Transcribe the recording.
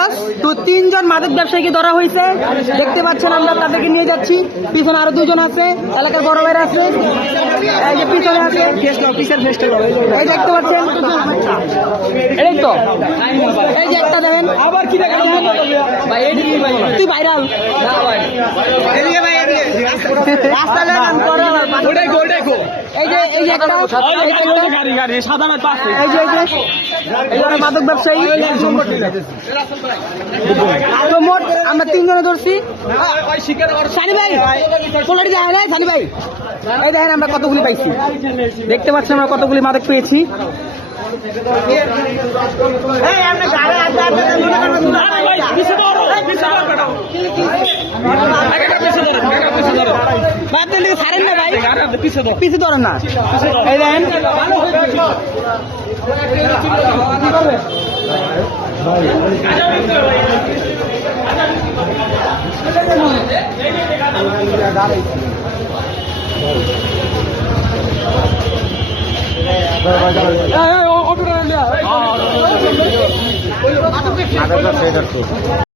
Viewers, তো 3 জন মাদক ব্যবসায়ীকে ধরা হয়েছে। দেখতে পাচ্ছেন আমরা তাদেরকে নিয়ে যাচ্ছি। পিছনে আরো 2 জন আছে, এলাকার বড় ভাইরা আছে। এই যে পিছনে আছে, এই দেখতে পাচ্ছেন, এই তো এই যে একটা দেখেন, আবার কি দেখেন ভাই, এদিকে ভাই তুই ভাইরাল না ভাই, এদিকে ভাই এদিকে রাস্তা লাগান করে ওটাই গো এই যে একটা গাড়ি গাড়ি সাদা মাছ পাচ্ছে, এই যে এই মাদক ব্যবসায়ী। তো মোট আমরা 3 জনে ধরছি। সানি ভাই পোলারি যায় না, সানি ভাই এই দেখেন আমরা কতগুলি পাইছি। দেখতে পাচ্ছেন আমরা কতগুলি মাদক পেয়েছি। পিছিয়ে ধরেন না, এই দেখেন